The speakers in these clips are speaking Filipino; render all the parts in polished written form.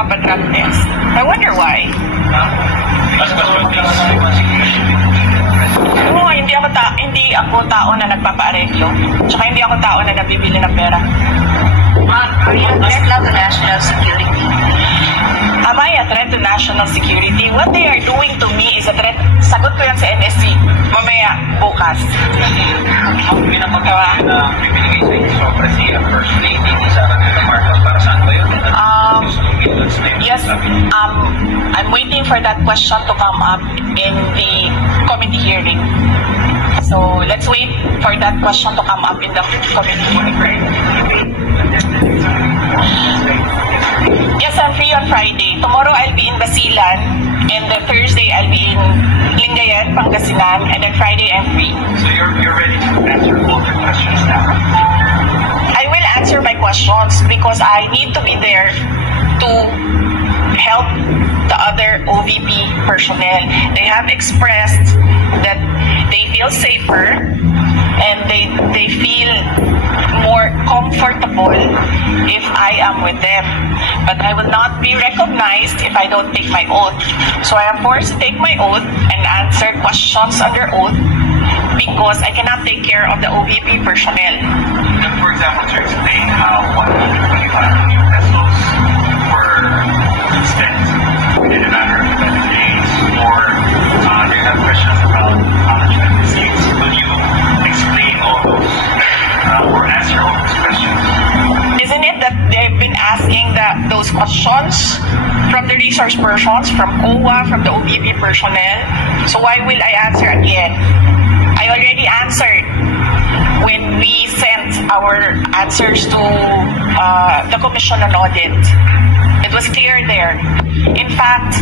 nagpapadrug test. I wonder why. Oo, hindi ako tao na nagpapa-areglo. Tsaka hindi ako tao na nabibili ng pera. Are you a threat now to national security? Am I a threat to national security? What they are doing to me is a threat. Sagot ko yan sa NSC. Mamaya, bukas. Ang pinapagawa na bibigay sa inyo si First Lady ni Sara Dela Marcos, para saan ba yun? Yes, I'm waiting for that question to come up in the committee hearing. So let's wait for that question to come up in the committee hearing. Yes, I'm free on Friday. Tomorrow I'll be in Basilan, and then Thursday I'll be in Lingayen, Pangasinan, and then Friday I'm free. So you're ready to answer all the questions now? I will answer my questions because I need to be there to help the other OVP personnel. They have expressed that they feel safer and they feel more comfortable if I am with them. But I will not be recognized if I don't take my oath. So I am forced to take my oath and answer questions under oath because I cannot take care of the OVP personnel. For example, to explain how 125 million pesos were spent within a matter of 11 days, or they have questions about how much receipts. Will you explain all those or answer all those questions? Isn't it that they've been asking those questions from the resource persons, from COA, from the OVP personnel? So why will I answer again? I already answered when we sent our answers to the Commission on Audit. It was clear there. In fact,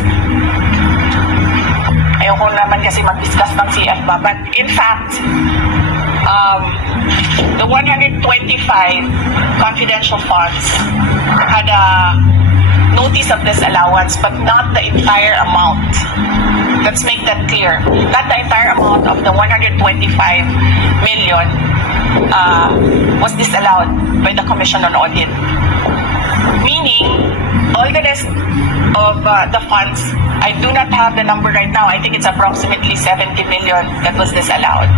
ayoko naman kasi mag-discuss ng CF ba, but in fact, the 125 confidential funds had a notice of disallowance, but not the entire amount. Let's make that clear. Not the entire amount of the 125 million was disallowed by the Commission on Audit. Meaning, all the rest of the funds, I do not have the number right now. I think it's approximately 70 million that was disallowed.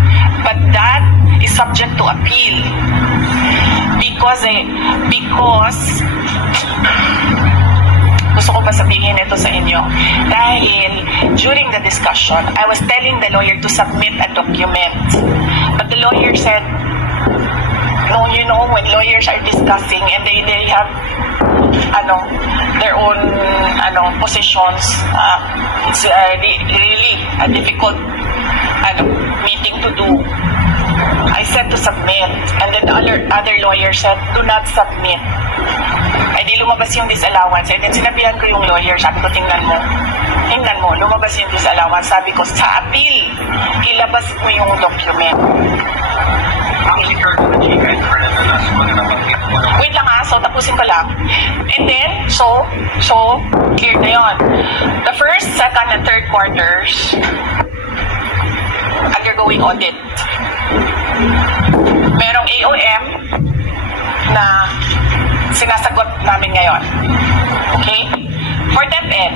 But that is subject to appeal because gusto ko ba sabihin ito sa inyo? Dahil during the discussion, I was telling the lawyer to submit a document. But the lawyer said, no, you know, when lawyers are discussing and they have their own positions, it's really a difficult meeting to do. I said to submit, and then the other lawyer said, do not submit. Ay di lumabas yung disallowance. And then sinabihan ko yung lawyer, sabi ko, tingnan mo, lumabas yung disallowance. Sabi ko, sa appeal, ilabas mo yung document. Wait lang so tapusin ko lang. And then, so clear na yun. The first, second, and third quarters, undergoing audit. Merong AOM na sinasagot namin ngayon. Okay? For DepEd,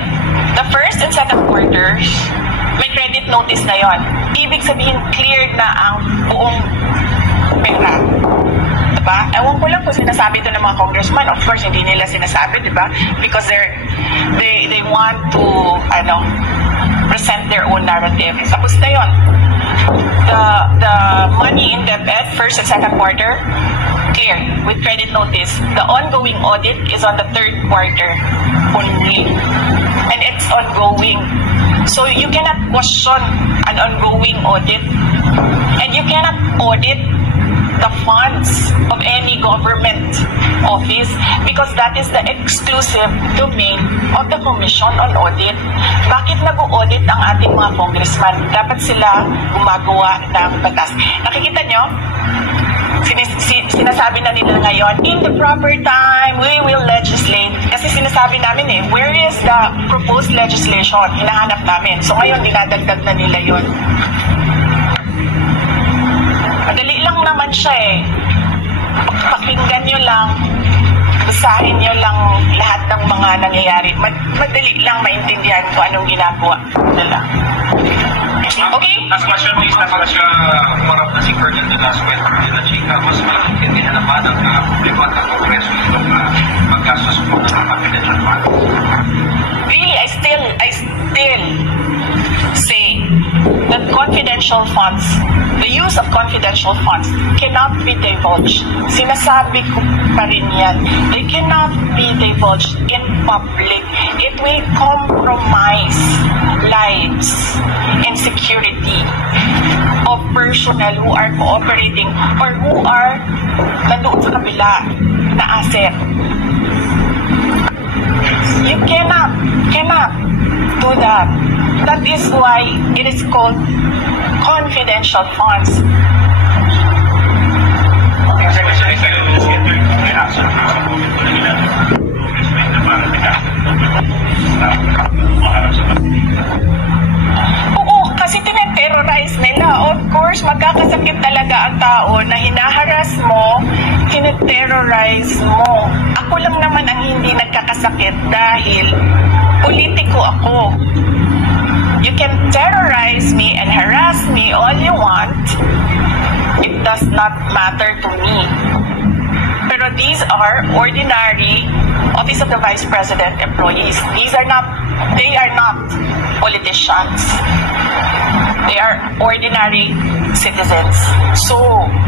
the first and second quarters, may credit notice na yon. Ibig sabihin, cleared na ang buong pera. Diba? Ewan ko lang kung sinasabi ito ng mga congressman. Of course, hindi nila sinasabi, diba? Because they want to, present their own narrative. Tapos na yon. The money in DepEd, first and second quarter, clear with credit notice. The ongoing audit is on the third quarter only. And it's ongoing. So you cannot question an ongoing audit. And you cannot audit the funds of any government office because that is the exclusive domain of the Commission on Audit. Bakit nag-audit ang ating mga congressman? Dapat sila gumagawa ng batas. Nakikita nyo? Sinasabi na nila ngayon, in the proper time, we will legislate. Kasi sinasabi namin where is the proposed legislation? Hinahanap namin. So ngayon, dinadagdag na nila yon. Madali lang naman siya Pakinggan nyo lang. basahin niyo lang lahat ng mga nangyayari. Madali lang maintindihan kung anong ginagawa nila. Okay? Last question, please. Kapag siya humarap na si Colonel de las Cuevas de la Chica, mas maintindihan na ba ng publiko at ng Kongreso itong paggastos po ng confidential funds? Really, I still say that confidential funds, the use of confidential funds cannot be divulged. Sinasabi ko pa rin yan. They cannot be divulged in public. It will compromise lives and security of personnel who are cooperating or who are nandoon sa kabila na asset. You cannot do that. That is why it is called confidential funds. Oo, kasi tineterrorize nila. Of course, magkakasakit talaga ang tao na hinaharas mo, tineterrorize mo. Ako lang naman ang hindi nagkakasakit dahil politiko ako. You can terrorize me and harass me all you want. It does not matter to me. Pero these are ordinary Office of the Vice President employees. They are not politicians. They are ordinary citizens. So,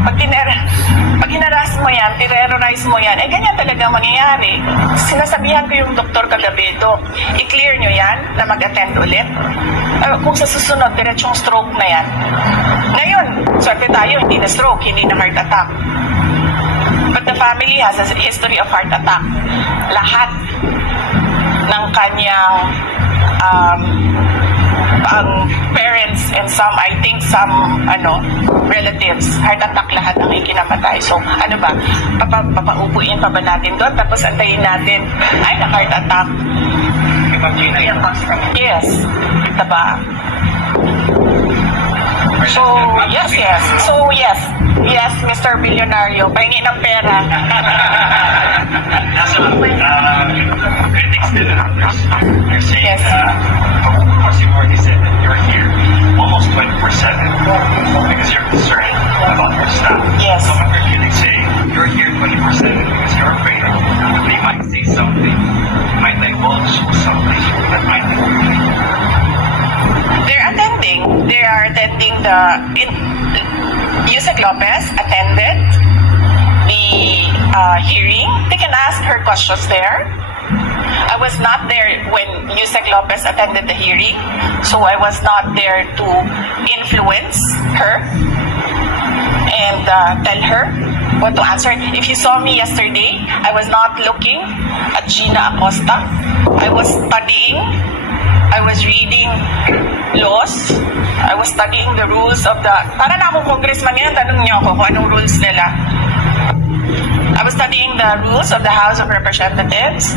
pag hinaras mo yan, terrorize mo yan, ganyan talaga mangyayari. Sinasabihan ko yung doktor kagabi, Dok, i-clear nyo yan na mag-attend ulit. Kung sa susunod, diretsong stroke na yan. Ngayon, swerte tayo, hindi na stroke, hindi na heart attack. But the family has a history of heart attack. Lahat ng kanyang ang parents and some relatives, heart attack lahat ang ikinamatay. So, ano ba? Papaupuin pa ba natin doon? Tapos antayin natin, ay, na-heart attack. Yes. Diba? So, yes. So, yes, Mr. Billionario, pahingi ng pera. Critics still they're saying Yes. because you've already said that you're here almost 24/7 because you're concerned about your staff. Yes. Some of your critics say you're here 24/7 because you're afraid they might say something, might divulge something that might be They are attending Yusek Lopez attended the hearing. They can ask her questions there. I was not there when Yusek Lopez attended the hearing, so I was not there to influence her and tell her what to answer. If you saw me yesterday, I was not looking at Gina Acosta. I was studying. I was reading laws. I was studying the rules of the... Para na akong congressman yan, tanong niyo ako kung anong rules nila. I was studying the rules of the House of Representatives.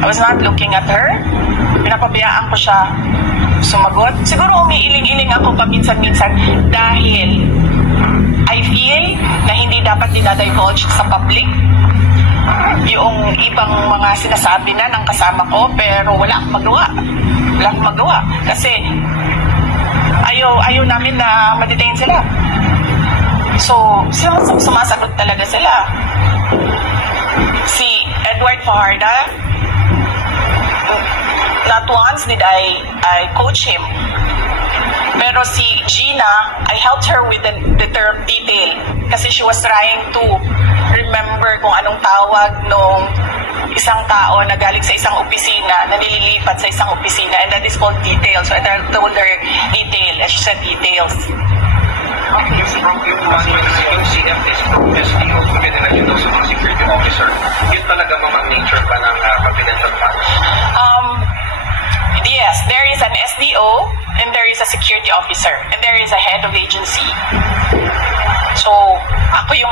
I was not looking at her. Pinapabayaan ko siya sumagot. Siguro umiiling-iling ako paminsan-minsan dahil I feel na hindi dapat dinadivulge sa public yung ibang mga sinasabi na ng kasama ko, pero wala akong magawa. Kasi ayaw namin na ma-detain sila. So, sumasagot talaga sila. Si Edward Fajardo, not once did I coach him. Pero si Gina, I helped her with the term detail kasi she was trying to remember kung anong tawag nung isang tao na galing sa isang opisina, na nililipat sa isang opisina, and that is called detail. So I told her detail, and she said details. Okay, yung CFS from SDO, pwede na yun daw sa mga security officer, yun talaga mamang nature pa ng confidential funds? Yes, there is an SDO, and there is a security officer, and there is a head of agency. So, ako yung